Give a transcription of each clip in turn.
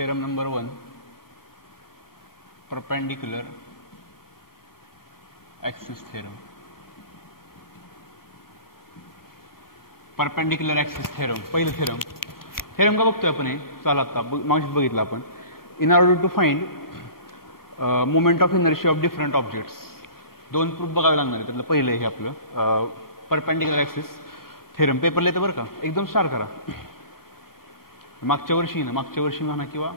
theorem number 1, perpendicular axis theorem. Perpendicular axis theorem, पहिलं theorem का बघतोय आपण? हे चला आता मागचं बघितलं आपण. In order to find moment of inertia of different objects, दोन प्रूफ बघावे लागणार आहे. त्यातलं पहिलं हे आपलं परपेंडिक्युलर ॲक्सिस थेरम. पेपरला येतं बरं का, एकदम स्टार करा. मागच्या वर्षी म्हणा किंवा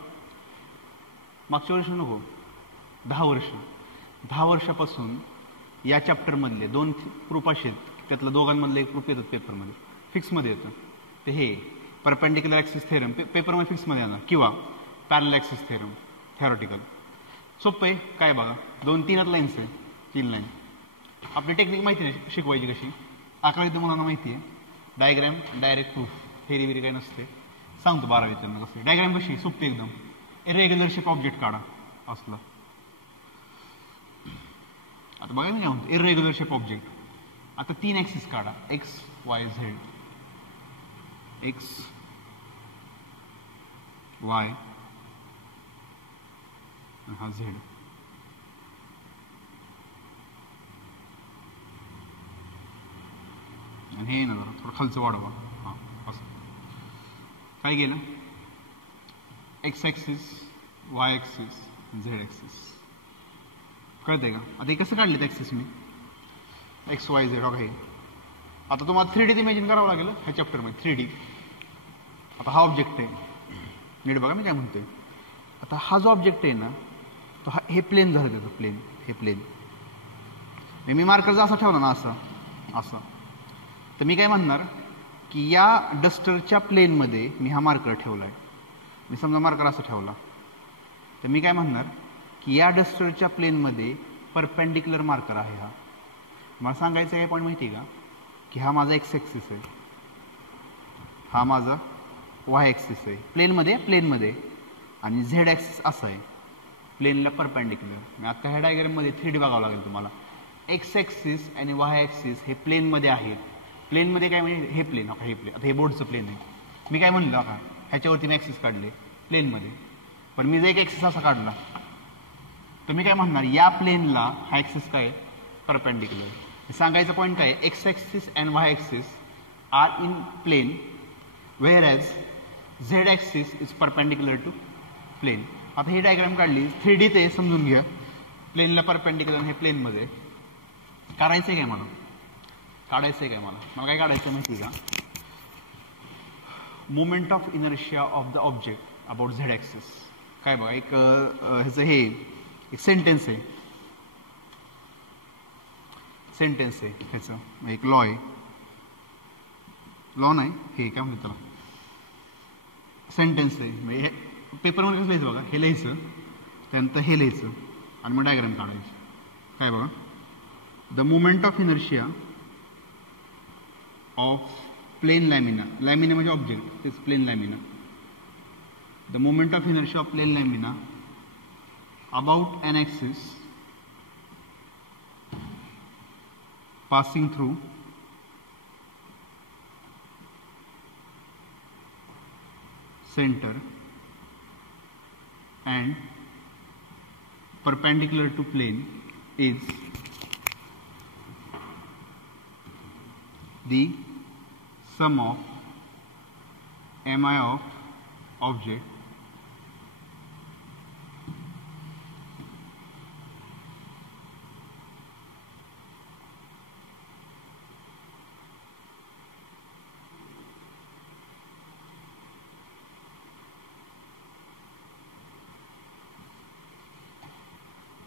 मागच्या वर्षी नको, 10 वर्षापासून या चॅप्टरमधले दोन प्रूफ असे आहेत, त्यातलं दोघांमधलं एक प्रूफ येतात पेपरमध्ये, फिक्समध्ये येतं. ते हे परपेंडिक्युलर ॲक्सिस थेरम पेपरमध्ये फिक्समध्ये येणार, किंवा पॅरलल ॲक्सिस थेरम थेरॉटिकल. सोपं आहे. काय बघा, 2-3 लाईन्स आहे, 3 लाईन. आपली टेक्निक माहिती आहे शिकवायची कशी, आकडेवारी मुलांना माहिती आहे. डायग्रॅम, डायरेक्ट प्रूफ, थेरी बिरी काही नसते. सांगतो 12वी त्यांना कसं. डायग्रॅम कशी सोपी एकदम. इरेग्युलर शेप ऑब्जेक्ट काढा असला. आता बघा मी काय म्हणतो, इरेग्युलर शेप ऑब्जेक्ट. आता 3 ॲक्सिस काढा, x Y Z. X Y हा झेड. आणि हे ना जरा थोडं खालचं वाढवा. हां असं काय गेलं, x axis, Y axis, Z axis. कळतंय का? आता हे कसं काढलेत ॲक्सिस मी, एक्स वाय झेड. हे आता तुम्हाला 3D इमॅजिन करावं लागेल ह्या चॅप्टरमध्ये. 3D. आता हा ऑब्जेक्ट आहे, नीट बघा मी काय म्हणतोय. आता हा जो ऑब्जेक्ट आहे ना, तो हे प्लेन झालं त्याचं, प्लेन. हे प्लेन मी मार्कर असा ठेवला ना, असा, तर मी काय म्हणणार की या डस्टरच्या प्लेनमध्ये मी हा मार्कर ठेवला आहे. मी समजा मार्कर असा ठेवला, तर मी काय म्हणणार की या डस्टरच्या प्लेनमध्ये परपेंडिक्युलर मार्कर आहे हा. मला सांगायचं काय पॉईंट माहिती आहे का, की हा माझा एक्स ॲक्सिस आहे, हा माझा वाय ॲक्सिस आहे प्लेनमध्ये, आणि झेड ॲक्सिस असा आहे प्लेनला परपेंडिक्युलर. आता ह्या डायग्राममध्ये 3D बघावं लागेल तुम्हाला. एक्स ॲक्सिस आणि वाय ॲक्सिस हे प्लेनमध्ये आहेत. प्लेनमध्ये काय म्हणजे हे प्लेन. आता हे बोर्डचं प्लेन आहे. मी काय म्हणलं का, ह्याच्यावरती मी ॲक्सिस काढले प्लेनमध्ये, पण मी जर एक ॲक्सिस असा काढला, तर मी काय म्हणणार या प्लेनला हा ॲक्सिस काय परपेंडिक्युलर. सांगायचा पॉईंट काय, X axis and Y axis are in plane, whereas Z axis is perpendicular to plane. आता ही डायग्राम काढली 3D, ते समजून घ्या. प्लेनला परपेंडिक्युलर, हे प्लेनमध्ये. काढायचंय काय मला, मला काय काढायचं माहिती का, moment of inertia of the object about Z axis. काय बघा, एक ह्याचं हे एक सेंटेन्स आहे, ह्याचं एक लॉ आहे. लॉ नाही, हे काय म्हणतात त्याला, सेंटेन्स आहे. म्हणजे पेपरमध्ये कसं लिहायचं बघा, हे लिहायचं, त्यानंतर हे लिहायचं, आणि मग डायग्राम काढायची. काय बघा, the moment of inertia of plane lamina म्हणजे ऑब्जेक्ट, तेच plane lamina. The moment of inertia of plane lamina about an axis passing through center and perpendicular to plane is the sum of mi of object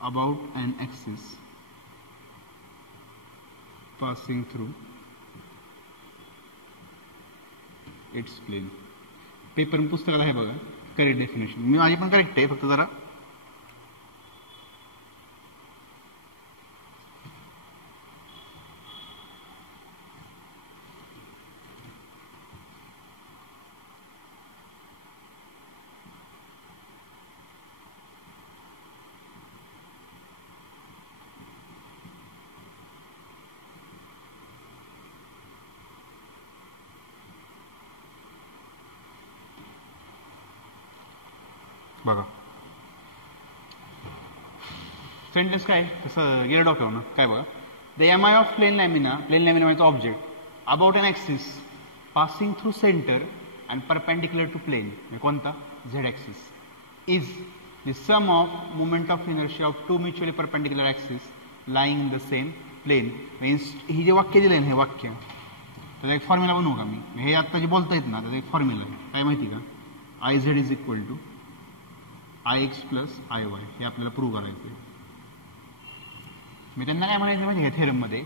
about an axis passing through its plane. Paper पुस्तकाला आहे बघा, correct definition. मी माझी पण correct आहे, फक्त जरा बघा sentence काय तसं गेलं डॉक्टर काय बघा the M I of plane lamina म्हणजे object about an axis passing through centre and perpendicular to plane म्हणजे कोणता Z axis is the sum of moment of inertia of two mutually perpendicular axis lying in the same plane. ही जे वाक्य दिलं आहे हे वाक्य त्याचा एक फॉर्म्युला बनवू का मी हे आत्ता जे बोलता येत ना त्याचा एक फॉर्म्युला आहे काय माहिती का I Z is equal to I X plus I Y हे आपल्याला प्रूव्ह करायचं आहे. मी त्यांना काय म्हणायचं माहिती का थेरममध्ये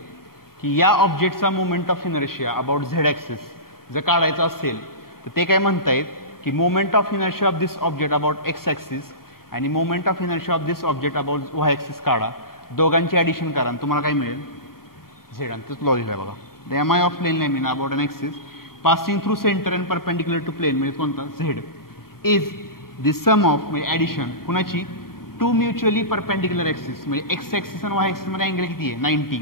की या ऑब्जेक्टचा moment of inertia about Z axis जर काढायचा असेल तर ते काय म्हणतायत की moment of inertia of this object about X axis आणि moment of inertia of this object about Y axis काढा दोघांची ॲडिशन करा आणि तुम्हाला काय मिळेल झेड आणि तोच लॉ लिहिला बघा the M I of plane lamina about an axis passing through centre and perpendicular to plane म्हणजे कोणता Z is the sum of म्हणजे ॲडिशन कुणाची टू म्युच्युअली परपेंडिक्युलर ॲक्सिस म्हणजे एक्स ॲक्सिस आणि वाय ॲक्सिसमध्ये अँगल किती आहे 90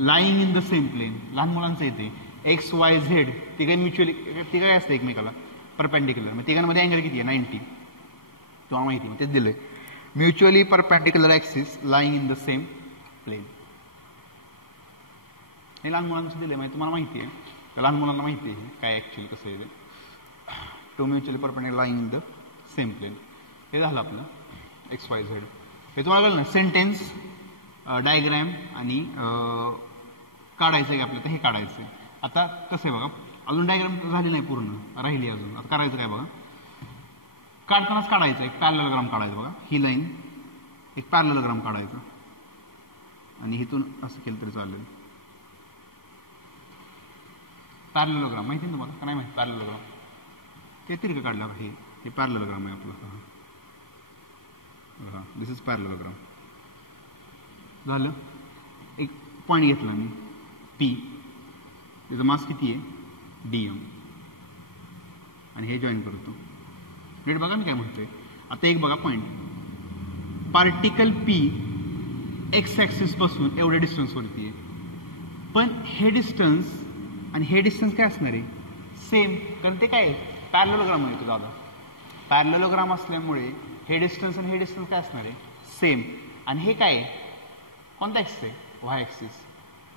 lying in the same plane लहान मुलांचं येते एक्स वाय झेड ते काही म्युच्युअली ते काय असतं एकमेकाला परपेंडिक्युलर मग तिघांमध्ये अँगल किती आहे 90 तुम्हाला माहिती तेच दिलंय mutually perpendicular axis lying in the same plane हे लहान मुलांचं दिलं म्हणजे तुम्हाला माहिती आहे तर लहान मुलांना माहिती आहे काय ॲक्च्युअली कसं आहे two mutually perpendicular lying in the same plane हे झालं आपलं एक्स वाय झेड हे तुम्हाला कळलं ना सेंटेन्स डायग्रॅम आणि काढायचं आहे आपल्याला तर हे काढायचं आहे. आता कसं आहे बघा अजून डायग्राम झाली नाही पूर्ण राहिली अजून आता करायचं काय बघा काढतानाच काढायचं एक पॅरलेलोग्राम काढायचं बघा ही लाईन एक पॅरलेलोग्राम काढायचा आणि इथून असं केलं तरी चालेल पॅरलेलोग्राम माहिती ना तुम्हाला का नाही माहिती पॅरलेलोग्राम ते तिरकं काढलं हे पॅरलेलोग्राम आहे आपलं हा दिस इज पॅरलेलोग्राम झालं एक पॉईंट घेतला मी पी त्याचं मास किती आहे डी एम आणि हे जॉईन करतो नीट बघा मी काय म्हणतोय आता एक बघा point particle P x axis पासून एवढ्या डिस्टन्सवरती आहे पण हे डिस्टन्स आणि हे डिस्टन्स काय असणार आहे सेम कारण ते काय पॅरलेलोग्राम आहे तो दादा पॅरलेलोग्राम असल्यामुळे हे डिस्टन्स आणि हे डिस्टन्स काय असणार आहे सेम आणि हे काय कोणता ॲक्सिस आहे वाय ॲक्सिस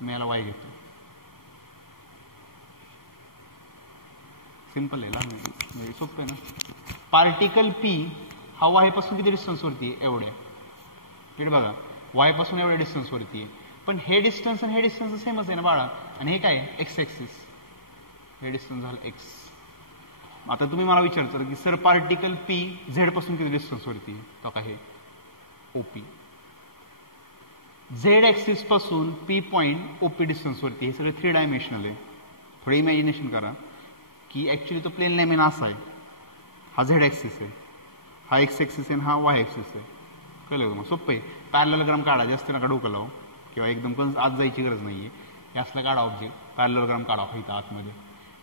मी याला वाय घेतो सिंपल आहे म्हणजे सोपं आहे ना पार्टिकल पी हा वाय पासून किती डिस्टन्सवरती आहे एवढ्या इकडे बघा वाय पासून एवढ्या डिस्टन्सवरती आहे पण हे डिस्टन्स आणि हे डिस्टन्स सेमच आहे ना बाळा आणि हे काय एक्स ॲक्सिस हे डिस्टन्स झालं एक्स. आता तुम्ही मला विचारता की सर पार्टिकल पी झेड पासून किती डिस्टन्सवरती आहे तो काय ओपी झेड ॲक्सिस पासून पी पॉईंट ओपी डिस्टन्सवरती हे सगळं 3 डायमेन्शनल आहे. थोडं इमॅजिनेशन करा की ॲक्च्युली तो प्लेन लॅमिना असा आहे हा झेड ॲक्सिस आहे हा एक्स ॲक्सिस आहे आणि हा वाय ॲक्सिस आहे कळलं तुम्हाला सोपं आहे पॅरलेलोग्राम काढा जास्त नका डोकं लावू किंवा एकदम पण आत जायची गरज नाही आहे हे असलं काढा ऑब्जेक्ट पॅरलेलोग्राम काढा इथं आतमध्ये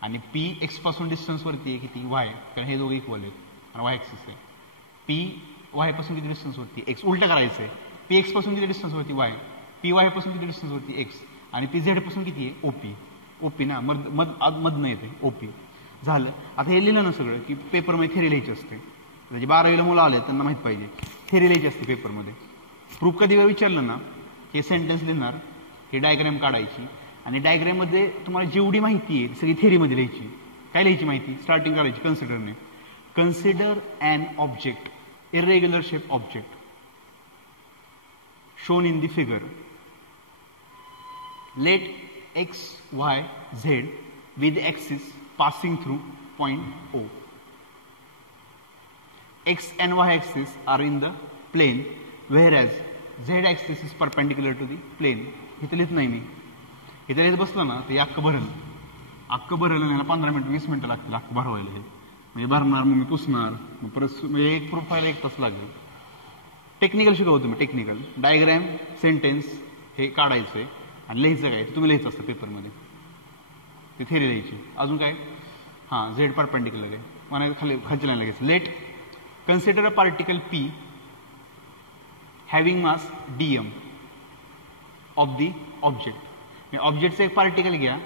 आणि पी एक्स पासून डिस्टन्सवरती आहे किती वाय कारण हे दोघे इक्वल आहेत आणि वाय ॲक्सिस आहे पी वाय पासून किती डिस्टन्सवरती एक्स उलटं करायचं आहे पी एक्स पासून किती डिस्टन्सवरती वाय पी वाय पासून किती डिस्टन्सवरती एक्स आणि पी झेड पासून किती आहे ओपी ओपी ना मधनं येते ओपी झालं. आता हे लिहिलं ना सगळं की पेपरमध्ये थेरी लिहायची असते म्हणजे 12वीला मुलं आले त्यांना माहीत पाहिजे थेरी लिहायची असते पेपरमध्ये प्रूफ कधी विचारलं ना हे सेंटेन्स लिहिणार हे डायग्रॅम काढायची आणि डायग्रॅममध्ये तुम्हाला जेवढी माहिती आहे सगळी थेरीमध्ये लिहायची काय लिहायची माहिती स्टार्टिंग करायची कन्सिडरने consider an object irregular shape object shown in the figure. Let x, y, z with the axis passing through point O. X and y axis are in the plane whereas z axis is perpendicular to the plane. इथं लिहित नाही मी इथं लिहित बसलं ना तर अख्खं भरलं याला 15 मिनिट 20 मिनिटं लागतील अख्खं भरवायला हे म्हणजे भरणार मग मी पुसणार मग परत म्हणजे एक प्रूफ व्हायला 1 तास लागेल. टेक्निकल शिकवतो मी टेक्निकल डायग्रॅम सेंटेन्स हे काढायचं आहे आणि लिहायचं काय तुम्ही लिहायचं असतं पेपरमध्ये ते थेरी लिहायची. अजून काय हां झेड परपेंडिक्युलर आहे मला खालची लाईन घ्यायचं let consider a particle P having mass D M of the object ऑब्जेक्टचं एक पार्टिकल घ्या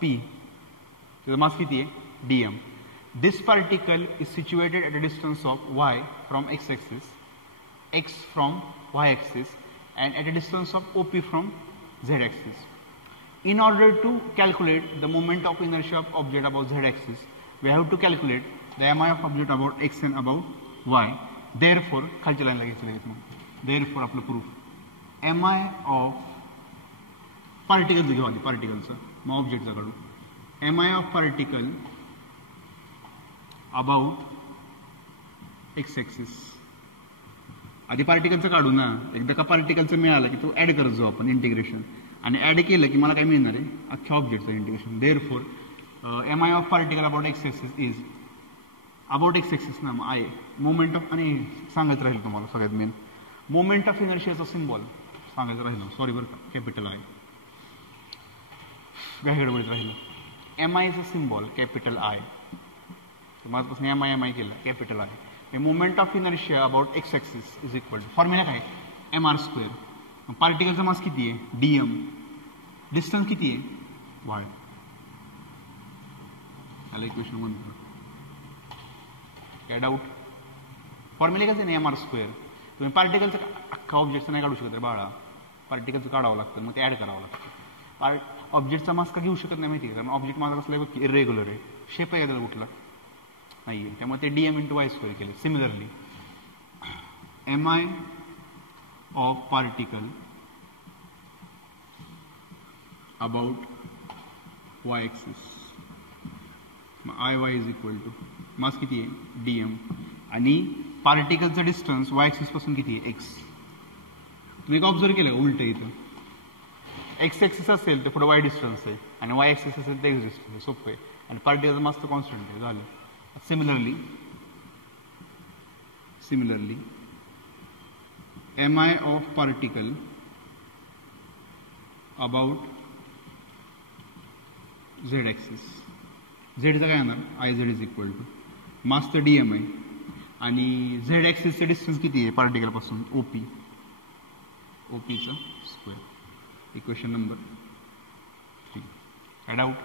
पी त्याचं मास किती आहे D M This particle is situated at a distance of y from x-axis, x from y-axis, and at a distance of OP from z-axis. In order to calculate the moment of inertia of object about z-axis, we have to calculate the mi of object about x and about y. Therefore, खालच्या लाईनला घ्यायचं लगेच मग. Therefore आपलं proof mi of पार्टिकलचं घेऊ आधी पार्टिकलचं मग ऑब्जेक्टचा काढू. mi of particle about x-axis. आधी पार्टिकलचं काढू ना. एकदा का पार्टिकलचं मिळालं की तो ऍड करत जाऊ आपण इंटिग्रेशन आणि ऍड केलं की मला काय मिळणार आहे अख्ख्या ऑब्जेक्टचं integration. Therefore mi of particle about x-axis is about x-axis ना मग आहे मोमेंट ऑफ आणि सांगायचं राहील तुम्हाला सगळ्यात मेन मोमेंट ऑफ इनर्शियाचा सिम्बॉल सांगायचं राहिलं. सॉरी बरं का कॅपिटल आय गडबडीत राहिलं. mi सिम्बॉल कॅपिटल आय माझ्यापासून mi केलं capital I. A moment of inertia about x-axis is equal to formula काय mr². पार्टिकलचा मास किती आहे dm. डिस्टन्स किती आहे y. याला इक्वेशन म्हणतो. काय डाऊट फॉर्म्युला कसं नाही mr². तुम्ही पार्टिकलचं अख्खा ऑब्जेक्टचं नाही काढू शकत बाळा. पार्टिकलचं काढावं लागतं मग ते ऍड करावं लागतं. ऑब्जेक्टचा मास का घेऊ शकत नाही माहिती आहे कारण ऑब्जेक्ट माझा कसला आहे इरेग्युलर आहे. शेप आहे का त्याला कुठला नाही त्यामुळे ते dm into y² केले. Similarly mi of particle about y-axis iy is equal to mass किती आहे dm आणि पार्टिकलचं डिस्टन्स y-axis पासून किती आहे x. तुम्ही का ऑब्झर्व केलं उलट इथं x-axis असेल तर पुढे y डिस्टन्स आहे आणि y-axis असेल तर x डिस्टन्स आहे. सोपं आहे आणि पार्टिकलचं मास तर कॉन्स्टंट आहे. झालं. Similarly, mi of particle about z-axis. z चा काय येणार iz is equal to mass तर dm आहे आणि z-axis चे डिस्टन्स किती आहे पार्टिकल पासून op. चा स्क्वेअर. Equation number 3. काय डाऊट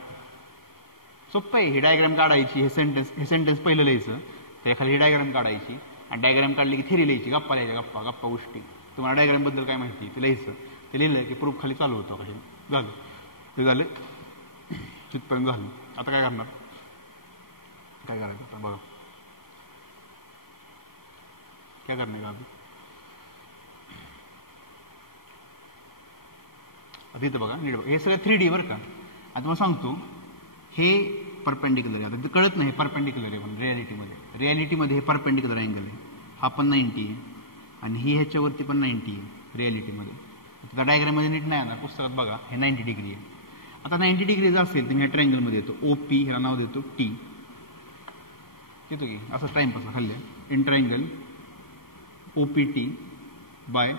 सोपं आहे. ही डायग्राम काढायची. हे सेंटेन्स पहिलं लिहायचं त्याखाली ही डायग्राम काढायची आणि डायग्राम काढली की थेरी लिहायची. गप्पा लिहायच्या गप्पा गोष्टी. तुम्हाला डायग्राम बद्दल काय माहिती ते लिहायचं. ते लिहिलं की प्रूफ खाली चालू होतं कशा झालं ते झालं तिथपर्यंत झालं. आता काय करणार काय करायचं आता बघा काय करणार अभी आता इथं बघा नीट बघा. हे सगळं 3D बरं का. आता मला सांगतो हे परपेंडिक्युलर आहे. आता कळत नाही परपेंडिक्युलर आहे पण रियालिटीमध्ये हे परपेंडिक्युलर अँगल आहे. हा पण 90 आहे आणि ही ह्याच्यावरती पण 90 आहे रियालिटीमध्ये. आता डायग्राममध्ये नीट नाही येणार पुस्तकात बघा हे 90 डिग्री आहे. आता 90 डिग्री जर असेल तर मी ह्या ट्रायंगलमध्ये येतो OP ह्याला नाव देतो T. येतो की असं टाइमपास खाल्ले in triangle OPT bye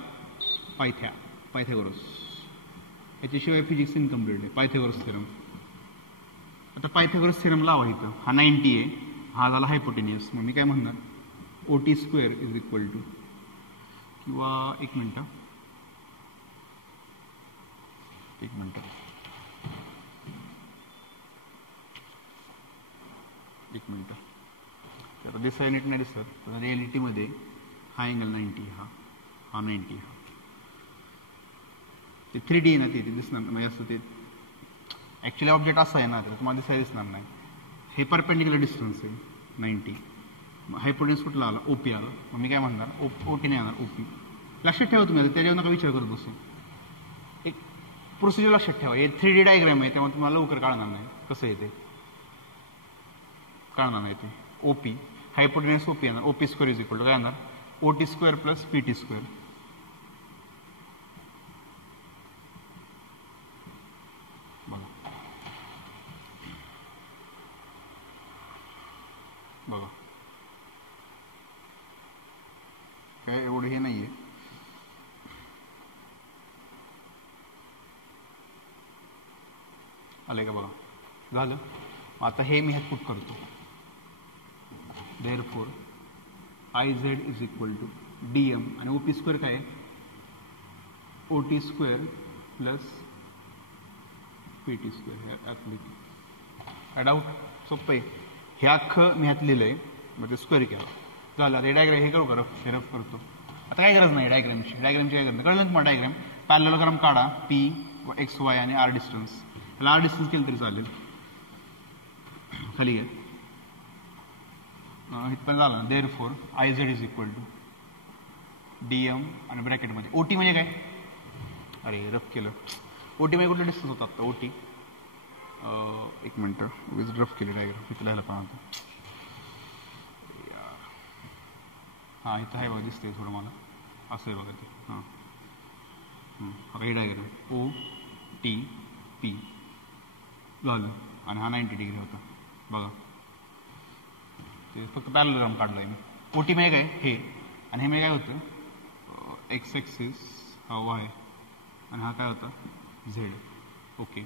Pythagoras. याच्याशिवाय फिजिक्स इनकम्प्लीट आहे. Pythagoras theorem. आता पायथागोरस थेरम लावा इथं. हा 90 आहे हा झाला हायपोटेनियस. मग मी काय म्हणणार OT² इज इक्वल टू किंवा एक मिनिट तर दिसाय नीट नाही दिसत पण रियालिटीमध्ये हा अँगल 90 हा 90 ते 3D आहे ना ते दिसणार म्हणजे असं ते ॲक्च्युली ऑब्जेक्ट असा आहे ना तर तुम्हाला दिसणार नाही. हे परपेंडिक्युलर डिस्टन्स आहे 90. हायपोटेन्स कुठला आला OP आला. मग मी काय म्हणणार OT नाही येणार OP. लक्षात ठेवा तुम्ही त्याच्यावर नका विचार करत बसू. एक प्रोसिजर लक्षात ठेवा. हे 3D डायग्राम आहे त्यामुळे तुम्हाला लवकर कळणार नाही कसं येते कळणार नाही ते. OP हायपोटेन्स OP येणार OP² इज इक्वल टू काय येणार OT² प्लस PT². बघा काय एवढं हे नाहीये. आले का बघा झालं. आता हे मी पुट करतो. Therefore IZ is equal to DM आणि OP² काय आहे OT² प्लस PT². काय डाऊट सोपं आहे. हे अख्खं मी ह्यात लिहिलंय, मग ते स्क्वेअर केलं झालं. हे डायग्राम हे करू का रफ, हे रफ करतो. आता काय गरज नाही डायग्रामची काय गरज कळलं तुम्हाला. डायग्राम पॅरलेलोग्राम काढा, पी एक्स वाय आणि आर डिस्टन्स. ह्याला आर डिस्टन्स केलं तरी चालेल. खाली घ्या इथपर्यंत झालं ना. Therefore I Z is equal to DM आणि ब्रॅकेटमध्ये ओटी म्हणजे काय. अरे रफ केलं. ओटी म्हणजे कुठलं डिस्टन्स होता आता ओटी. एक मिनटं उगीच रफ केली डायग्राम इथं लिहायला पाहतो. हां इथं आहे बघा दिसतंय थोडं मला असं आहे बघा ते. हां हे डायग्राम ओ टी पी झालं आणि हा 90 डिग्री होता बघा. ते फक्त पॅरलेलोग्राम काढलं आहे मी. ओटी म्हणजे काय हे आणि हे म्हणजे काय होतं एक्स ॲक्सिस हा वाय आणि हा काय होता झेड. ओके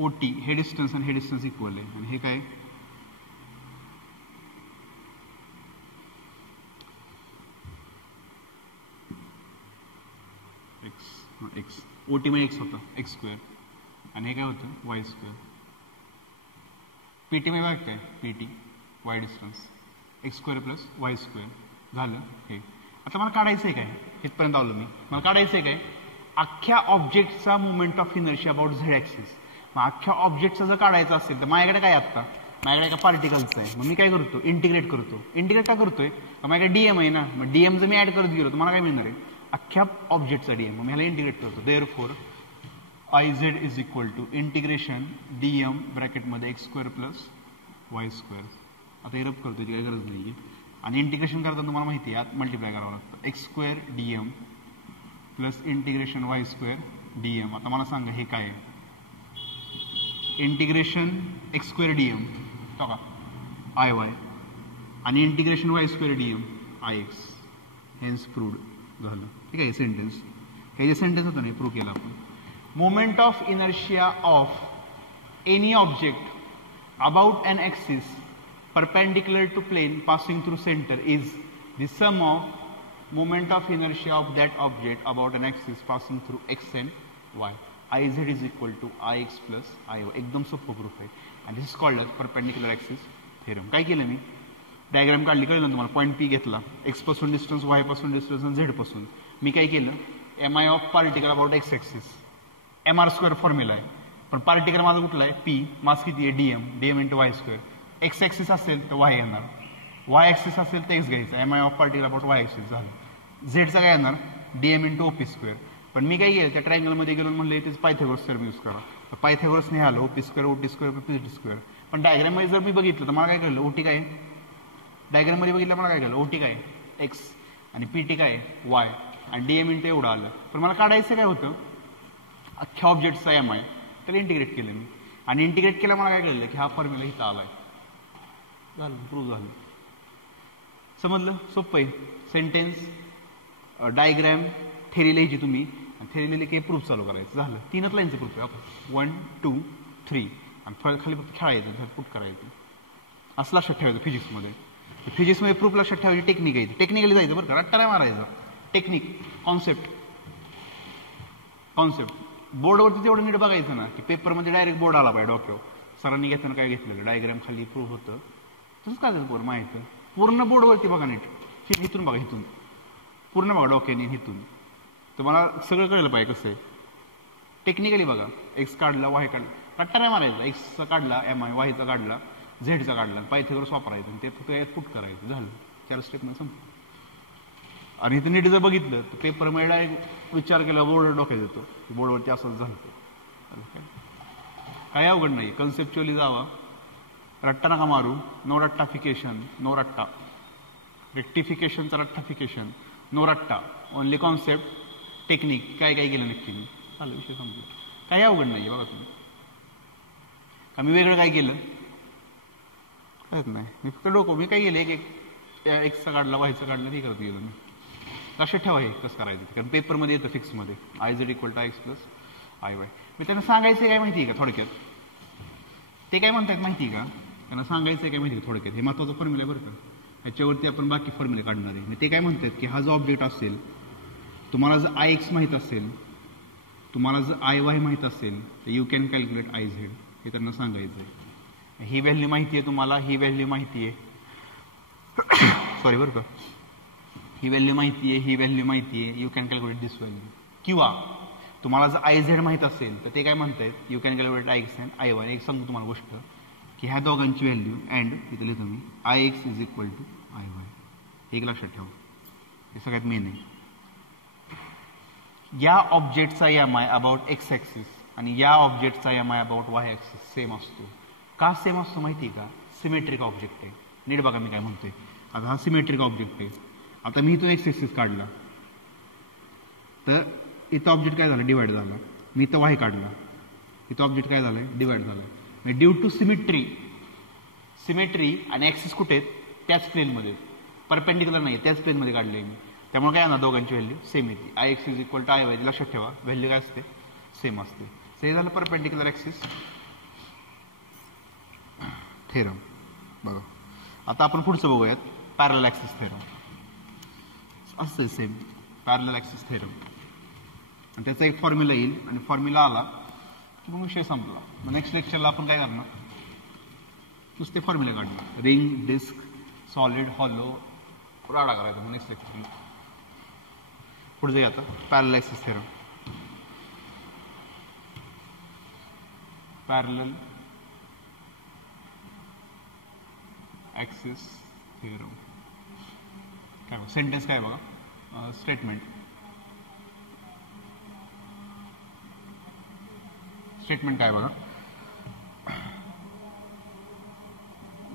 ओटी हे डिस्टन्स आणि हे डिस्टन्स इक्वल आहे आणि हे काय एक्स एक्स. ओटी म्हणजे एक्स होता एक्स स्क्वेअर आणि हे काय होतं वाय स्क्वेअर. पीटी म्हणजे काय PT Y distance x square plus Y square झालं हे. आता मला काढायचं आहे काय इथपर्यंत आलो मी. मला काढायचं आहे काय अख्ख्या ऑब्जेक्टचा movement of inertia about Z axis. मग अख्ख्या ऑब्जेक्टचं जर काढायचं असेल तर माझ्याकडे काय आत्ता माझ्याकडे एका पार्टिकलचं आहे. मग मी काय करतो इंटिग्रेट करतो. इंटिग्रेट का करतोय माझ्याकडे डीएम आहे ना. मग डीएम जर मी ऍड करत गेलो तर मला काय मिळणार आहे अख्ख्या ऑब्जेक्टचा डीएम. मग मी ह्याला इंटिग्रेट करतो. Therefore I Z is equal to integration DM ब्रॅकेटमध्ये X square plus Y square. आता हे रब करतो याची काही गरज नाही आहे. आणि इंटिग्रेशन करताना तुम्हाला माहिती आहे यात मल्टिप्लाय करावं लागतं. X square DM plus integration Y square DM. आता मला सांगा हे काय आहे इंटिग्रेशन एक्स स्क्वेअर डीएम तो का आय वाय आणि integration Y square DM I X. Hence proved झालं. ठीक आहे सेंटेन्स. हे जे सेंटेन्स होतं ना प्रूव्ह केलं आपण. Moment of inertia of any object about an axis perpendicular to plane passing through center is the sum of moment of inertia of that object about an axis passing through x and y. Iz is equal to ix plus iy. एकदम सोपं proof आहे आणि this is called as perpendicular axis theorem. काय केलं मी diagram काढली कळलं तुम्हाला. Point P घेतला एक्स पासून डिस्टन्स वाय पासून डिस्टन्स आणि झेड पासून. मी काय केलं M I of particle about X axis M R square formula आहे पण पार्टिकल माझा कुठला आहे पी मास किती आहे DM DM into Y square. X axis असेल तर वाय येणार वाय ॲक्सिस असेल तर एक्स घ्यायचा M I of particle about Y axis झालं. झेडचा काय येणार डीएम इंटू ओपी स्क्वेअर. पण मी काय केलं त्या ट्रायंगलमध्ये गेलो म्हणलं तेच पायथागोरस थेरम यूज करा. तर पायथागोरसने आलं ओपी स्क्वेअर ओटी स्क्वेअर पीटी स्क्वेअर. पण डायग्राममध्ये जर मी बघितलं तर मला काय कळलं ओटी काय डायग्राममध्ये बघितलं मला काय कळलं ओटी काय एक्स आणि पीटी काय वाय आणि डीएम इंटू एवढं आलं. पण मला काढायचं काय होतं अख्ख्या ऑब्जेक्टचा एम आय. तर इंटिग्रेट केलं मी आणि इंटिग्रेट केलं मला काय कळलं की हा फॉर्म्युला इथं आलाय. झालं प्रूव्ह झालं. समजलं सोपं आहे. सेंटेन्स डायग्रॅम थेरी लिहायची तुम्ही आणि थेरी लिहिली की प्रूफ चालू करायचं झालं. 3च लाईनचं प्रूफ आहे आपण 1 2 3 आणि खाली फक्त खेळायचं पुट करायचं असं लक्षात ठेवायचं. फिजिक्समध्ये फिजिक्समध्ये प्रूफ लक्षात ठेवायची टेक्निक आहे. टेक्निकली जायचं बरं का रट्टा नाही मारायचं. टेक्निक कॉन्सेप्ट बोर्डवरती तेवढं नीट बघायचं ना की पेपरमध्ये डायरेक्ट बोर्ड आला पाहिजे डॉक्टर. सरांनी घेताना काय घेतलेलं डायग्राम खाली प्रूफ होतं तसंच काय झालं पोरं माहिती पूर्ण बोर्डवरती बघा नीट इथून बघा इथून पूर्ण बघा डोक्याने इथून तर मला सगळं कळलं पाहिजे कसं आहे. टेक्निकली बघा एक्स काढला वाय काढला रट्टा नाही मारायचा. एक्सचा काढला एम आय वायचा काढला झेडचा काढला पायथागोरस वापरायचं ते फक्त पुट करायचं झालं. 4 स्टेपनं संपलं. आणि इथं नीट जर बघितलं तर पेपरमध्ये डायरेक्ट विचार केला बोर्ड डोक्यात येतो बोर्डवरती असंच झालं. काही अवघड नाही. कन्सेप्च्युअली जावा रट्टा नका मारू. नो रट्टाफिकेशन नो रट्टा रेक्टिफिकेशनचा रट्टाफिकेशन नो रट्टा ओनली कॉन्सेप्ट टेक्निक काय काय केलं नक्की मी चालेल विषय समजू. काही अवघड नाही बघा तुम्ही. आम्ही वेगळं काय केलं कळत नाही. मी फक्त डोकं मी काय केलं एक एक्सचा काढला वायचा काढला ते करत गेलो मी. लक्षात ठेवा हे कसं करायचं कारण पेपरमध्ये येतं फिक्समध्ये I Z equal to I X plus I Y. मी त्यांना सांगायचं काय माहिती आहे का थोडक्यात ते काय म्हणतात माहिती आहे का त्यांना सांगायचं काय माहिती आहे थोडक्यात. हे महत्त्वाचं फॉर्म्युला बरं का ह्याच्यावरती आपण बाकी फॉर्म्युले काढणार आहे. ते काय म्हणतात की हा जो ऑब्जेक्ट असेल तुम्हाला जर आय एक्स माहीत असेल तुम्हाला जर आय वाय माहीत असेल तर you can calculate I Z हे त्यांना सांगायचं आहे. ही व्हॅल्यू माहिती आहे तुम्हाला, ही व्हॅल्यू माहिती आहे, सॉरी बरं का, ही व्हॅल्यू माहिती आहे, ही व्हॅल्यू माहिती आहे, you can calculate this value. किंवा तुम्हाला जर आय झेड माहीत असेल तर ते काय म्हणतायत, you can calculate I x and I Y. एक सांगतो तुम्हाला गोष्ट की ह्या दोघांची व्हॅल्यू अँड इथे लिहितो मी I X is equal to I Y. एक लक्षात ठेवा, हे सगळ्यात मेन आहे. या ऑब्जेक्टचा M I about X axis आणि या ऑब्जेक्टचा M I about Y axis same असतो. का सेम असतो माहिती आहे का? सिमेट्रिक ऑब्जेक्ट आहे. नीट बघा मी काय म्हणतोय. आता हा सिमेट्रिक ऑब्जेक्ट आहे. आता मी इथून एक्स ॲक्सिस काढला तर इथं ऑब्जेक्ट काय झालं, डिवाइड झाला. मी इथं वाय काढला, इथं ऑब्जेक्ट काय झालंय, डिवाइड झालाय. म्हणजे ड्यू टू सिमेट्री आणि ॲक्सिस कुठे आहेत, त्याच प्लेनमध्ये, परपेंडिक्युलर नाही, त्याच प्लेनमध्ये काढले मी. त्यामुळे काय ना दोघांची व्हॅल्यू सेम येते. I X is equal to I Y. लक्षात ठेवा व्हॅल्यू काय असते, सेम असते. हे झालं परपेंडिक्युलर ॲक्सिस थेरम. बघा आता आपण पुढचं बघूयात, पॅरलल ॲक्सिस थेरम. असते सेम पॅरलल ॲक्सिस थेरम आणि त्याचा एक फॉर्म्युला येईल आणि फॉर्म्युला आला की मग विषय संपला. मग नेक्स्ट लेक्चरला आपण काय करणार, नुसते फॉर्म्युले काढणार. रिंग, डिस्क, सॉलिड, हॉलो, राडा करायचा. मग नेक्स्ट लेक्चरला पुढे जाऊया. आता parallel axis theorem. Parallel axis theorem काय सेंटेन्स काय बघा, स्टेटमेंट काय बघा.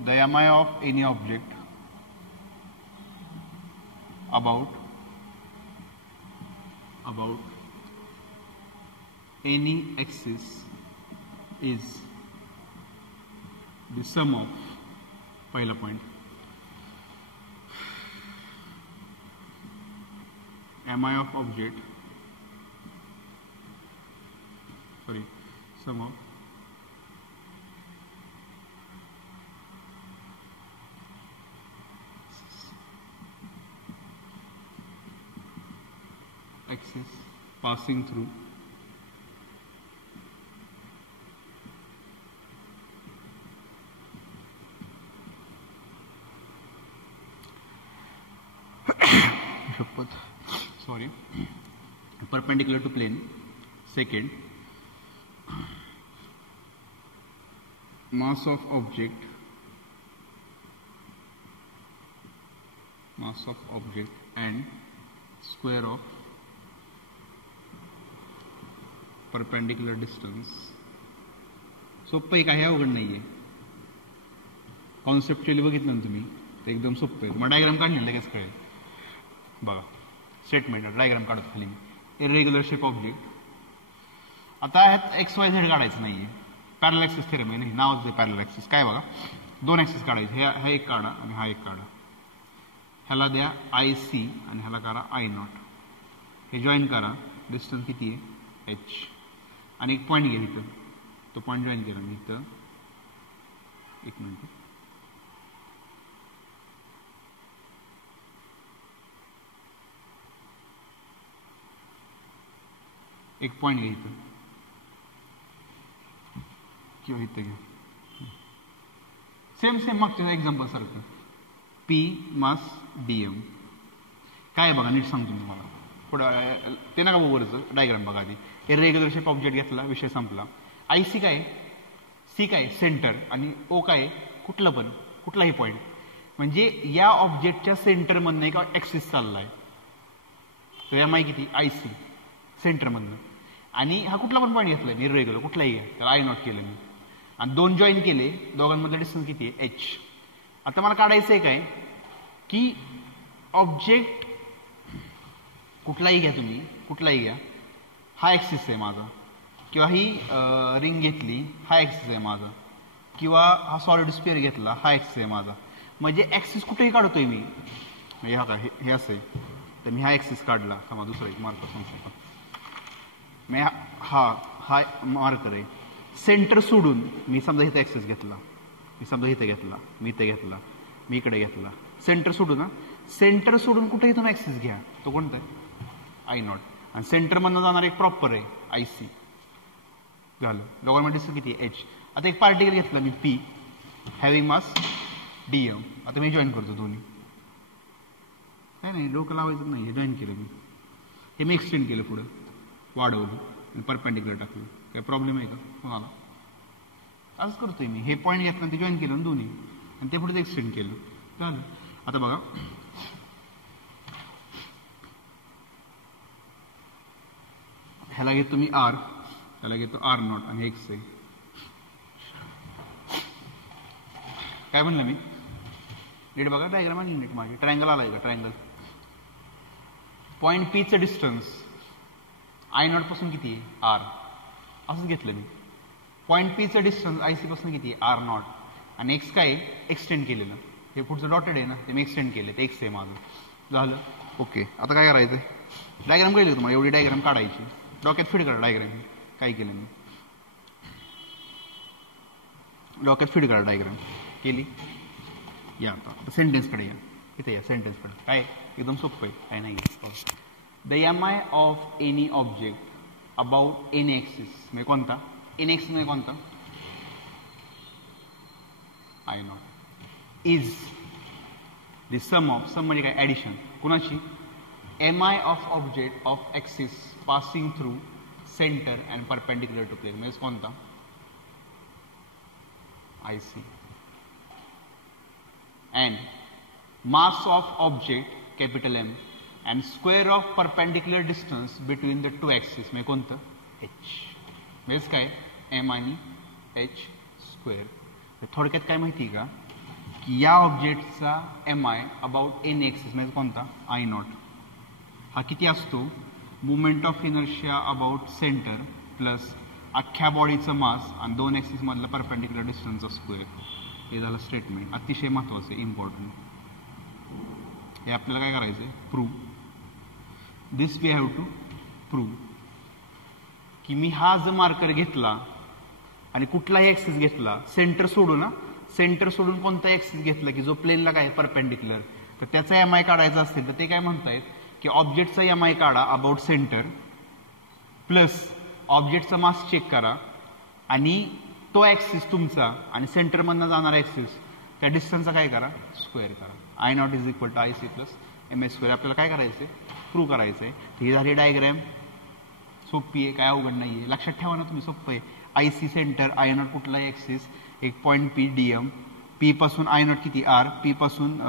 The M I of any object about any axis is the sum of, पहिला point, mi of object, sorry, sum of axis passing through perpendicular to plane. Second, mass of object and square of perpendicular distance. सोपं आहे, काही अवघड नाहीये. कॉन्सेप्च्युअली बघितलं ना तुम्ही तर एकदम सोपं आहे. मग डायग्राम काढले लगेच कळेल. बघा स्टेटमेंट डायग्राम काढतो खाली. Irregular shape object. आता ह्यात एक्स वाय झेड काढायचं नाहीये. पॅरलल ॲक्सिस थेरम आहे, नाही नावच आहे पॅरलल ॲक्सिस. काय बघा, दोन ॲक्सिस काढायचे. हा एक काढा आणि हा एक काढा. ह्याला द्या आय सी आणि ह्याला करा आय नॉट. हे जॉईन करा. डिस्टन्स किती आहे, एच. आणि एक पॉईंट घ्या इथं. तो पॉईंट जॉईन केला मी इथं. एक मिनिट, एक पॉईंट घ्या इथं किंवा इथं घ्या. सेम मागच्या एक्झाम्पल सारखं. पी मास डीएम काय बघा, नीट सांगतो तुम्हाला. पुढं ते नका वरचं डायग्राम बघा आधी. इरेग्युलर शेप ऑब्जेक्ट घेतला, विषय संपला. आय सी काय, सी काय सेंटर आणि ओ काय कुठलं पण कुठलाही पॉईंट. म्हणजे या ऑब्जेक्टच्या सेंटरमधनं एक ॲक्सिस चाललाय. तर एम आय किती, आय सी सेंटरमधनं. आणि हा कुठला पण पॉईंट घेतलाय इरेग्युलर कुठलाही घ्या, त्याला आय नॉट केलं मी. आणि दोन जॉईन केले, दोघांमधलं डिस्टन्स किती आहे, एच. आता मला काढायचं आहे काय की ऑब्जेक्ट कुठलाही घ्या तुम्ही, कुठलाही घ्या. हा ॲक्सिस आहे माझा, किंवा ही रिंग घेतली, हा ॲक्सिस आहे माझा, किंवा हा सॉलिड स्पिअर घेतला, हा ॲक्सिस आहे माझा. म्हणजे ॲक्सिस कुठेही काढतोय मी. म्हणजे हा काय हे असं आहे तर मी हा ॲक्सिस काढला. समजा दुसरा एक मार्कर सांगतो मी. हा मार्कर आहे. सेंटर सोडून मी समजा इथं ॲक्सिस घेतला, मी समजा इथे घेतला, मी इथे घेतला, मी इकडे घेतला. सेंटर सोडून, ना सेंटर सोडून कुठेही तुम्ही ॲक्सिस घ्या, तो कोणता आहे, आय नॉट. आणि सेंटरमधनं जाणार एक प्रॉपर आहे आय सी. झालं. दोघांमध्ये डिस्टन्स किती आहे, एच. आता एक पार्टिकल घेतला मी, पी. Having mass DM. आता मी जॉईन करतो दोन्ही. काय नाही डोकं लावायचं नाही, हे जॉईन केलं मी, हे मी एक्सटेंड केलं पुढं, वाढवलं आणि परपेंडिक्युलर टाकलं. काय प्रॉब्लेम आहे का कोणाला? असंच करतोय मी, हे पॉईंट घेतलं ते जॉईन केलं दोन्ही आणि ते पुढे एक्सटेंड केलं, झालं. आता बघा ह्याला घेतो मी R, त्याला घेतो R0 आणि X आहे. काय म्हणलं मी? नीट बघा डायग्राम आणि नीट माझी ट्रायंगल आलाय का? ट्रायंगल पॉईंट P चं डिस्टन्स I0 पासून किती आहे? R. असंच घेतलं मी. पॉईंट P चं डिस्टन्स IC पासून किती आहे? R0 आणि X काय एक्सटेंड केलेलं, हे पुढचं डॉटेड आहे ना, ते मी एक्सटेंड केलं, ते X आहे माझं, झालं. ओके, आता काय करायचं? डायग्राम कळली तुम्हाला? एवढी डायग्राम काढायची, डोक्यात फिट करा डायग्राम. काय केलं मी? डोक्यात फिट करा डायग्राम केली. या आता सेंटेन्सकडे या, इथे या सेंटेन्सकडे. काय एकदम सोपं आहे, काय नाही. The MI of any object about an axis, म्हणजे कोणता? एन एक्सिस म्हणजे कोणता? I0 is the sum of, sum म्हणजे काय? ॲडिशन. कुणाची? MI of object of axis passing through centre and perpendicular to plane, म्हणजे कोणता? IC. And mass of object capital M and square of perpendicular distance between the two axes, म्हणजे कोणतं? H. म्हणजे काय? M आणि H square. थोडक्यात काय माहिती का, की या ऑब्जेक्टचा MI अबाउट एन एक्सिस म्हणजे कोणता? I0. हा किती असतो? Movement of inertia about centre plus अख्ख्या बॉडीचं मास आणि दोन ॲक्सिस मधला परपेंडिक्युलर डिस्टन्सचा स्क्वेअर. हे झालं स्टेटमेंट, अतिशय महत्त्वाचं आहे, इम्पॉर्टंट. हे आपल्याला काय करायचं आहे? Prove. This we have to prove की मी हा जर मार्कर घेतला आणि कुठलाही ॲक्सिस घेतला, सेंटर सोडून ना, सेंटर सोडून कोणता ॲक्सिस घेतला की जो प्लेनला काय परपेंडिक्युलर, तर त्याचा MI काढायचा असेल तर ते काय म्हणतायत की ऑब्जेक्टचा MI काढा अबाउट सेंटर प्लस ऑब्जेक्टचा मास चेक करा आणि तो ॲक्सिस तुमचा आणि सेंटरमधनं जाणारा ॲक्सिस त्या डिस्टन्सचा काय करा? स्क्वेअर करा. I0 is equal to IC plus MS square. आपल्याला काय करायचं आहे? प्रूव्ह करायचं आहे. ही झाली डायग्रॅम, सोपी आहे, काय अवघड नाही आहे. लक्षात ठेवा ना तुम्ही, सोपं आहे. IC सेंटर, I0 कुठलाही ॲक्सिस, एक पॉईंट P DM, P पासून I0 किती R, P पासून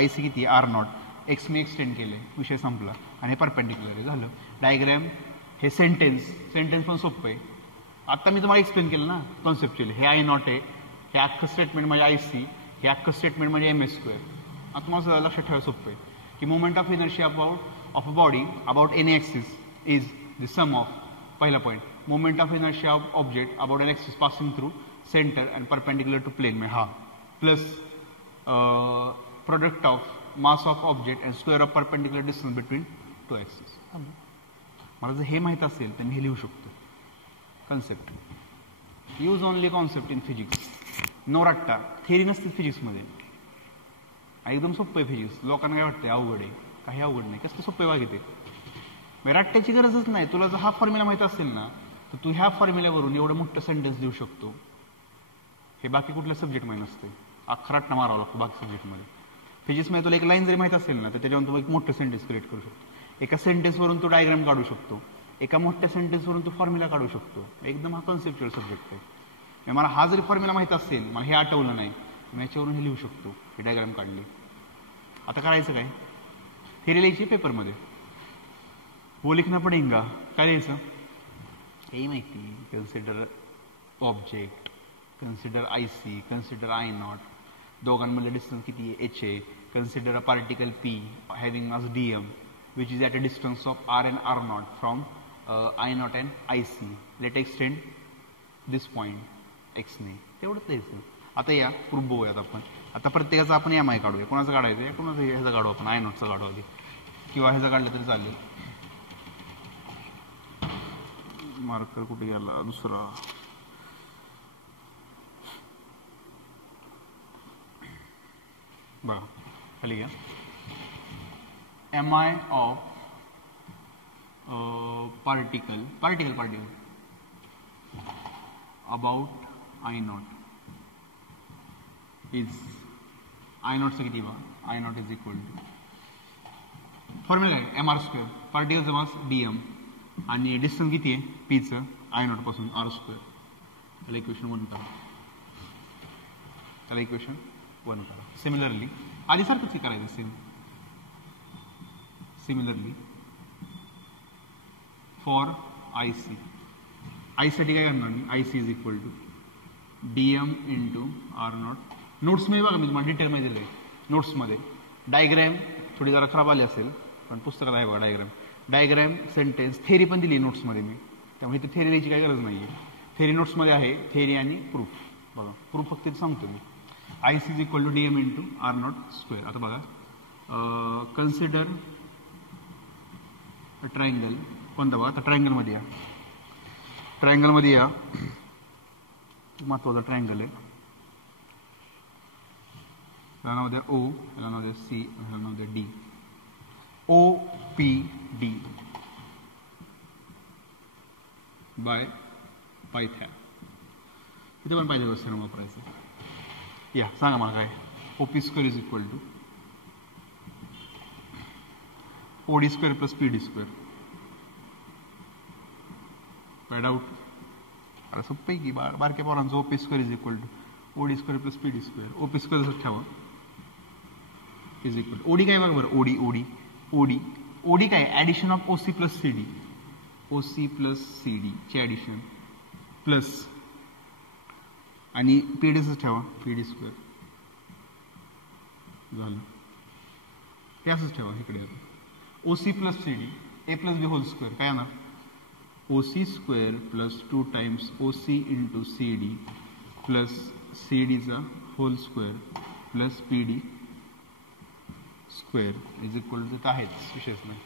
IC किती R0, X मी एक्सटेंड केले, विषय संपला आणि परपेंडिक्युलर आहे, झालं. डायग्रॅम हे सेंटेन्स पण सोपं आहे. आता मी तुम्हाला एक्सप्लेन केलं ना कॉन्सेप्च्युअली. हे I0 आहे, हे अख्खं स्टेटमेंट म्हणजे IC, हे अख्खं स्टेटमेंट म्हणजे MS स्क्वेअर. आता माझं लक्षात ठेवायला सोपं आहे की moment of inertia of a body about any axis is the sum of, पहिला point, moment of inertia of object about an axis passing through centre and perpendicular to plane, म्हणजे हा, plus product of mass of object and square of perpendicular distance between two axis. मला जर हे माहीत असेल तर मी हे लिहू शकतो. Concept, use only concept in physics. No रट्टा, थिअरी नसते फिजिक्समध्ये. एकदम सोपं आहे फिजिक्स. लोकांना काय वाटतं अवघड आहे, काही अवघड नाही, कसं सोपं वागते. रट्ट्याची गरजच नाही. तुला जर हा फॉर्म्युला माहीत असेल ना तर तू ह्या फॉर्म्युल्यावरून एवढं मोठं सेंटेन्स देऊ शकतो. हे बाकी कुठल्या सब्जेक्टमध्ये नसते. अख्खा रट्टा मारावा लागतो बाकी सब्जेक्टमध्ये. फिजिक्समध्ये तुला एक लाईन जरी माहीत असेल ना तर त्याच्यावरून तू एक मोठं सेंटेन्स क्रिएट करू शकतो. एका सेंटेन्सवरून तू डायग्राम काढू शकतो, एका मोठ्या सेंटेन्सवरून तू फॉर्म्युला काढू शकतो. एकदम हा कॉन्सेप्च्युअल सब्जेक्ट आहे. मला हा जरी फॉर्म्युला माहीत असेल, मला हे आठवलं नाही, मी याच्यावरून हे लिहू शकतो, हे डायग्राम काढले. आता करायचं काय? थिअरी लिहायची पेपरमध्ये, वो लिखना पडेगा. काय लिहायचं? हे माहिती, consider object, consider IC, consider I0, दोघांमधलं डिस्टन्स किती आहे? H आहे. Consider a particle P having mass DM which is at a distance of R and R0 from I0 and IC. Let extend this point X ने. तेवढंच द्यायचं. आता या proof बघूयात आपण. आता प्रत्येकाचा आपण MI काढूया. कोणाचं काढायचं आहे? कोणाचं ह्याचं काढू आपण, I0चं काढू आधी, किंवा ह्याचं काढलं तरी चालेल. मार्कर कुठे गेला दुसरा? बघा खाली घ्या. MI of particle about I0 is I नॉटचं किती बघा, I not is equal to formula काय एम आर स्क्वेअर, पार्टिकलचं मास dm आणि डिस्टन्स किती आहे पीचं आय नॉट पासून r स्क्वेअर. त्याला इक्वेशन 1 करा, त्याला इक्वेशन 1 करा. सिमिलरली आधीसारखंच की करायचं same. Similarly for I C, आयसाठी काय करणार मी, I C is equal to dm into R naught. नोट्समध्ये बघा मी तुम्हाला डिटेलमध्ये दिलं आहे. नोट्समध्ये डायग्रॅम थोडी जरा खराब आली असेल पण पुस्तकात आहे बघा डायग्रॅम सेंटेन्स थेरी पण दिली नोट्समध्ये मी, त्यामुळे इथे थेरी द्यायची काही गरज नाही आहे. थेरी नोट्समध्ये आहे, थेरी आणि प्रूफ. बघा प्रूफ फक्त सांगतो मी. I C is equal to dm into R not square. आता बघा कन्सिडर ट्रायंगल कोणता बघा, आता ट्रायंगलमध्ये या, ट्रायंगलमध्ये या, महत्वाचा ट्रायंगल आहे. त्याला नाव द्या ओ, त्याला नाव द्या सी, त्याला नाव द्या D. O P D by पायथ्या. इथे पण पाहिजे थेरम वापरायचं. या सांगा मला काय, O P square is equal to O D square plus P D square. काय डाऊट? अरे सोपं की बारक्या पोरांचं O P square is equal to O D square plus P D square. O P square असं ठेवा इज इक्वल ओडी काय बघा बरं, ओडी ओडी ओडी ओडी काय addition of O C plus C D, O C plus C D ची ॲडिशन प्लस आणि PD असंच ठेवा पीडी स्क्वेअर झालं. ते असंच ठेवा इकडे. आता O C plus C D A plus B whole square काय येणार, O C square plus 2 times OC into C D plus C डीचा whole square plus P D square is equal to तर आहेच, विशेष नाही.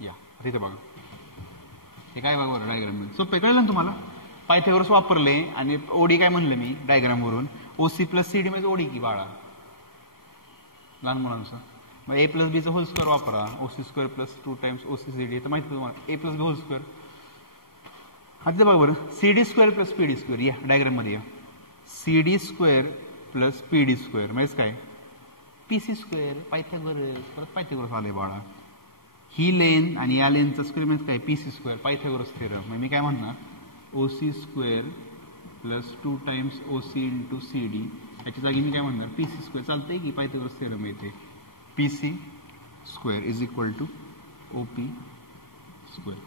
या तिथे बघा हे काय बघा बरं डायग्राम सोपं कळलं ना तुम्हाला. पायथागोरस वापरले आणि ओडी काय म्हणलं मी डायग्रामवरून, ओसी प्लस सी डी म्हणजे ओडी की बाळा लहान मुलांचं. मग ए प्लस बीचं होल स्क्वेअर वापरा, OC square plus 2 times OC C D तर माहिती तुम्हाला A plus B whole square. आता बघा बरं C D square plus P D square. या डायग्राममध्ये या, C D square plus P D square म्हणजे काय पी सी स्क्वेअर. पायथागोरस परत पायथागोरस आले बाळा. ही लेन आणि या लेनचा स्क्वेअर म्हणजे काय P C square, Pythagoras theorem. म्हणजे मी काय म्हणणार OC square plus 2 times OC into C D, याच्या जागी मी काय म्हणणार पी सी स्क्वेअर. चालतंय की पायथागोरस थेरम येते. P C square is equal to O P square.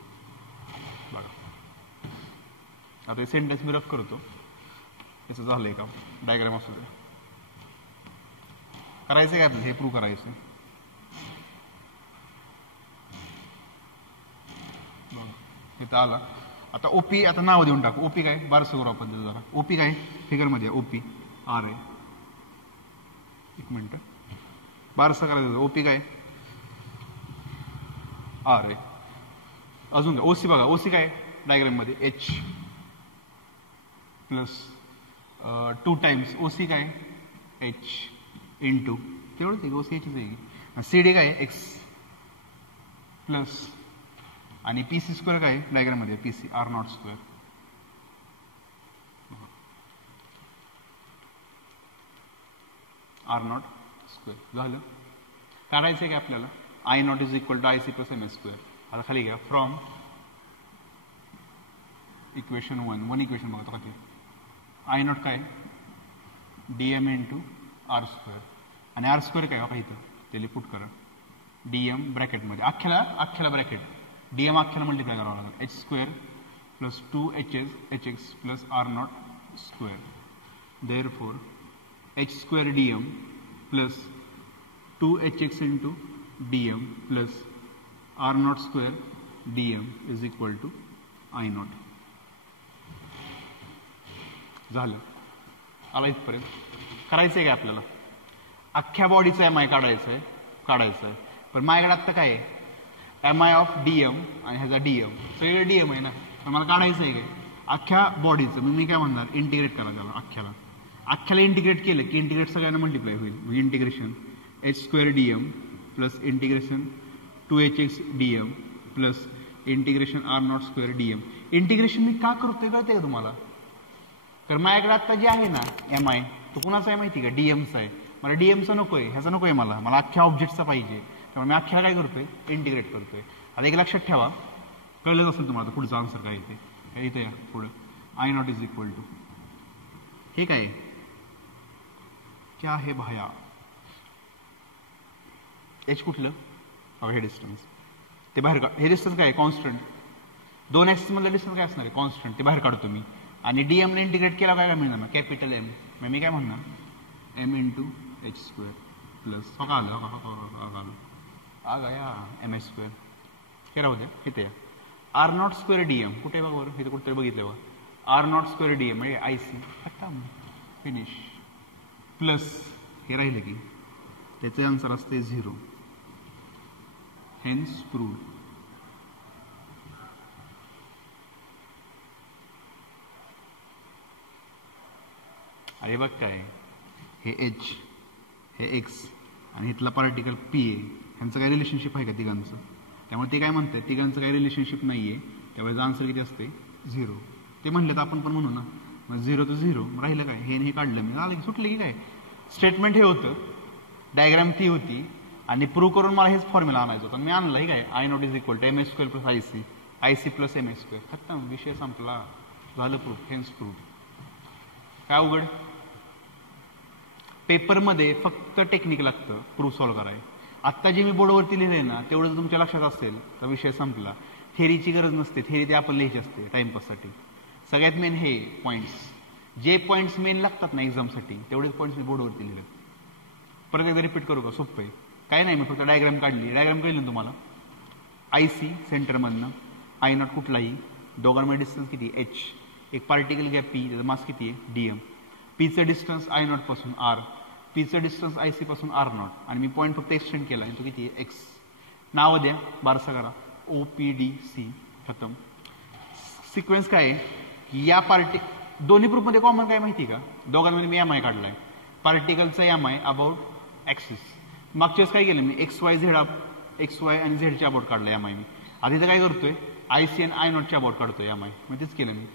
बघा आता हे सेंटेन्स मी रफ करतो, याचं झालंय का डायग्राम असू दे. करायचं आहे का आपल्याला हे प्रूव्ह करायचं. इथं आला आता ओपी, आता नाव देऊन टाकू. ओपी काय बारसं करू आपण जरा. ओपी काय फिगरमध्ये ओपी आर आहे. एक मिनिट बारसं करायचं. ओपी काय आर आहे. अजून काय ओसी बघा, ओसी काय डायग्राममध्ये एच प्लस 2 टाइम्स ओसी काय एच इंटू तेवढंच आहे ओसी एचच आहे. सी डी काय एक्स प्लस आणि पी सी स्क्वेअर काय डायग्राममध्ये P C R not square. R not square झालं. काढायचं आहे काय आपल्याला I not is equal to I C plus M S square. आता खाली घ्या फ्रॉम इक्वेशन 1 इक्वेशन बघतो का ते आय नॉट काय D M into R square आणि आर स्क्वेअर काय बघा इथं त्याला पुट करा डी एम ब्रॅकेटमध्ये अख्ख्याला ब्रॅकेट डी एम अख्ख्याला मल्टिप्लाय करावं लागेल H square plus 2 H X plus R not square. Therefore H square D M plus 2 H X into D M plus R not square D M is equal to I naught. झालं. आला इथपर्यंत. करायचं आहे काय आपल्याला अख्ख्या बॉडीचं M I काढायचं आहे. पण माझ्याकडे आत्ता काय आहे M I of D M आणि ह्याचा डी एम सगळे डी एम आहे ना. पण मला काढायचं आहे काय अख्ख्या बॉडीचं. मी काय म्हणणार इंटिग्रेट करा त्याला. अख्ख्याला इंटिग्रेट केलं की इंटिग्रेट सगळ्यांना मल्टिप्लाय होईल. Integration H square D M plus integration 2 H X D M plus integration R not square D M. Integration मी का करतोय कळते का तुम्हाला. तर माझ्याकडे आता जे आहे ना एम आय तो कुणाचा आहे माहिती का डीएमचा आहे. मला डीएमचा नको आहे, ह्याचा नको आहे, मला अख्ख्या ऑब्जेक्टचा पाहिजे. त्यामुळे मी अख्ख्या काय करतोय इंटिग्रेट करतोय. आता एक लक्षात ठेवा, कळलंच असेल तुम्हाला पुढचं आन्सर काय येते. इथे या पुढे I not is equal to हे काय क्या है भाया एच कुठलं हे डिस्टन्स ते बाहेर का हे डिस्टन्स काय कॉन्स्टंट 2 ऍक्सिस मधलं डिस्टन्स काय असणार आहे कॉन्स्टंट ते बाहेर काढतो मी आणि डीएम ने इंटिग्रेट केला काय मिळणार ना कॅपिटल एम. मग मी काय म्हणणार M into H square plus आलं आ गया एम एच स्क्वेअर काय राहू द्या इथे या आर नॉट स्क्वेअर डीएम कुठे बघा बरं इथे कुठेतरी बघितलं बघा आर नॉट स्क्वेअर डीएम म्हणजे आय सी खतम फिनिश प्लस हे राहिलं की त्याचे आन्सर असते 0. Hence proved. अरे बघ काय हे एच हे एक्स आणि इथला पार्टिकल पी ए ह्यांचं काय रिलेशनशिप आहे का तिघांचं. त्यामुळे ते काय म्हणतात तिघांचं काही रिलेशनशिप नाही आहे. त्यावेळेस आन्सर किती असते 0. ते म्हणले तर आपण पण म्हणू ना मग 0 to 0 राहिलं काय हे काढलं मी झालं की सुटलं की काय. स्टेटमेंट हे होतं डायग्राम ती होती आणि प्रूव्ह करून मला हेच फॉर्म्युला आणायचं होतं. मी आणलं हे काय I not is equal to M H square plus I C plus M H square खतम विषय संपला झालं प्रूफ हेन्स प्रूफ. काय अवघड पेपरमध्ये फक्त टेक्निक लागतं प्रूफ सॉल्व्ह कराय. आत्ता जे मी बोर्डवरती लिहिलंय ना तेवढं जर तुमच्या लक्षात असेल तर विषय संपला. थेरीची गरज नसते थेरी ते आपण लिहायची असते टाइमपाससाठी. सगळ्यात मेन हे पॉईंट्स जे पॉईंट्स मेन लागतात ना एक्झामसाठी तेवढेच पॉईंट्स मी बोर्डवरती लिहिले. परत एकदा रिपीट करू का सोपं आहे काय नाही. मी फक्त डायग्राम काढली डायग्राम कळली ना तुम्हाला. आय सी सेंटरमधनं आय नॉट कुठलाही दोघांमध्ये डिस्टन्स किती एच एक पार्टिकल घ्या पी त्याचा मास किती आहे डीएम पीचं डिस्टन्स आय नॉट पासून आर पीचं डिस्टन्स आय सी पासून आर नॉट आणि मी पॉईंट फक्त एक्सटेंड केला आणि तो किती आहे एक्स. नाव द्या बारसा करा ओ पी डी सी खतम. सिक्वेन्स काय आहे की या दोन्ही ग्रुपमध्ये कॉमन काय माहिती का दोघांमध्ये मी एम आय काढलाय पार्टिकलचा एम आय अबाउट ऍक्सिस. मागच्या वेळेस काय केलं मी एक्स वाय आणि झेडच्या अबाउट काढला एम आय मी. आता इथं काय करतोय आय सी आणि आय नॉटच्या अबाउट काढतोय एम आय मग तेच केलं मी.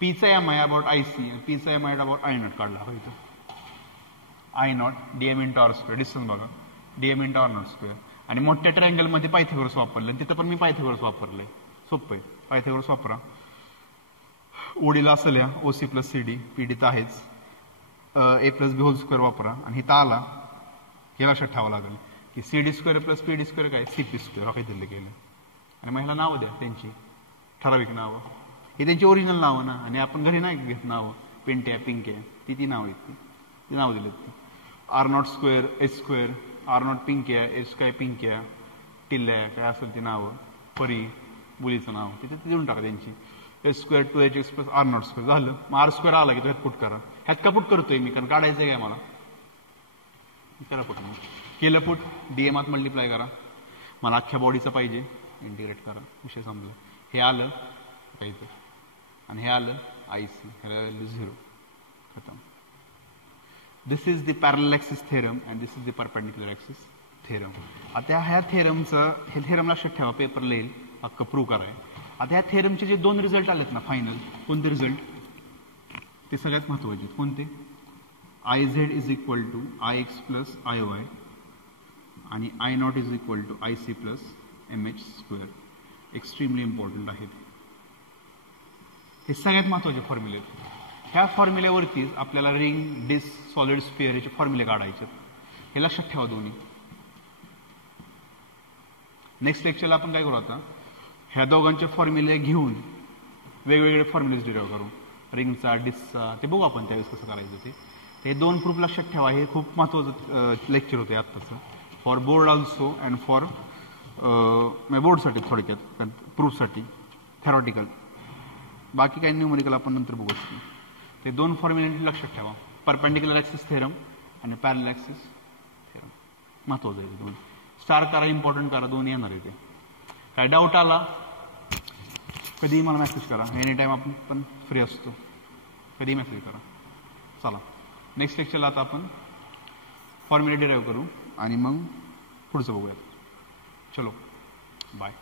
पीचा M I about I C आणि पीचा M I about I naught काढला इथं I naught D M into R square distance बघा D M into R not square आणि मोठ्या ट्रायंगलमध्ये पायथागोरस वापरलं तिथं पण मी पायथागोरस वापरलंय सोपं आहे. पायथागोरस वापरा. ओडीला असेल या OC plus C D P D तर आहेच A plus B whole square वापरा आणि इथं आला हे लक्षात ठेवावं लागेल की C D square plus P D square काय सी पी स्क्वेअर हा काही दिलं गेलं आणि महिला नावं द्या त्यांची ठराविक नावं ही त्यांची ओरिजिनल नावं ना आणि आपण घरी नाही घेत नावं पेंट्या पिंक्या ती नावं आहेत ती नावं दिलेत ती R not square H square R naught पिंक्या एच काय पिंक्या टिल्ल्या काय असेल ती नावं परी मुलीचं नाव तिथे देऊन टाका त्यांची H square 2h plus R not square झालं. मग आर स्क्वेअर आला की तो ह्यात पुट करा. ह्यात का पुट करतोय मी कारण काढायचं आहे काय मला करा पुट केलं पुट डीएम आत मल्टिप्लाय करा मला अख्ख्या बॉडीचं पाहिजे इंटिग्रेट करा विषय संपला. हे आलं काहीतरी आणि हे आलं आय सी ह्याला व्हॅल्यू 0 खतम. This is the parallel axis theorem and this is the perpendicular axis theorem. आता ह्या थेरमचं हे थेरम लक्षात ठेवा पेपर लिहिल अख्खं प्रूव्ह कराय. आता ह्या थेरमचे जे 2 रिझल्ट आलेत ना फायनल कोणते रिझल्ट ते सगळ्यात महत्वाचे कोणते I Z is equal to I X plus I Y आणि I not is equal to I C plus M H square. Extremely important आहेत हे सगळ्यात महत्वाचे फॉर्म्युले. ह्या फॉर्म्युल्यावरतीच आपल्याला रिंग डिस्क सॉलिड स्फिअर याचे फॉर्म्युले काढायचे हे लक्षात ठेवा दोन्ही. नेक्स्ट लेक्चरला आपण काय करू आता ह्या दोघांचे फॉर्म्युले घेऊन वेगवेगळे फॉर्म्युलेज डिराईव्ह करू रिंगचा डिस्कचा ते बघू आपण त्यावेळेस कसं करायचं ते. हे 2 प्रूफ लक्षात ठेवा हे खूप महत्वाचं लेक्चर होते आत्ताचं for board also and for बोर्डसाठी थोडक्यात प्रूफसाठी थेरॉटिकल बाकी काही न्यूमेरिकल आपण नंतर बघू शकतो. ते 2 फॉर्म्युले लक्षात ठेवा परपेंडिक्युलर ऍक्सिस थेरम आणि पॅरलल ऍक्सिस थेरम महत्वाचं आहे. 2 स्टार करा इम्पॉर्टंट करा दोन्ही येणार आहे ते. काय डाऊट आला कधीही मला मेसेज करा एनी टाईम आपण पण फ्री असतो कधीही मेसेज करा. चला नेक्स्ट लेक्चरला आता आपण फॉर्म्युले डिराईव्ह करू आणि मग पुढचं बघूयात. चलो बाय.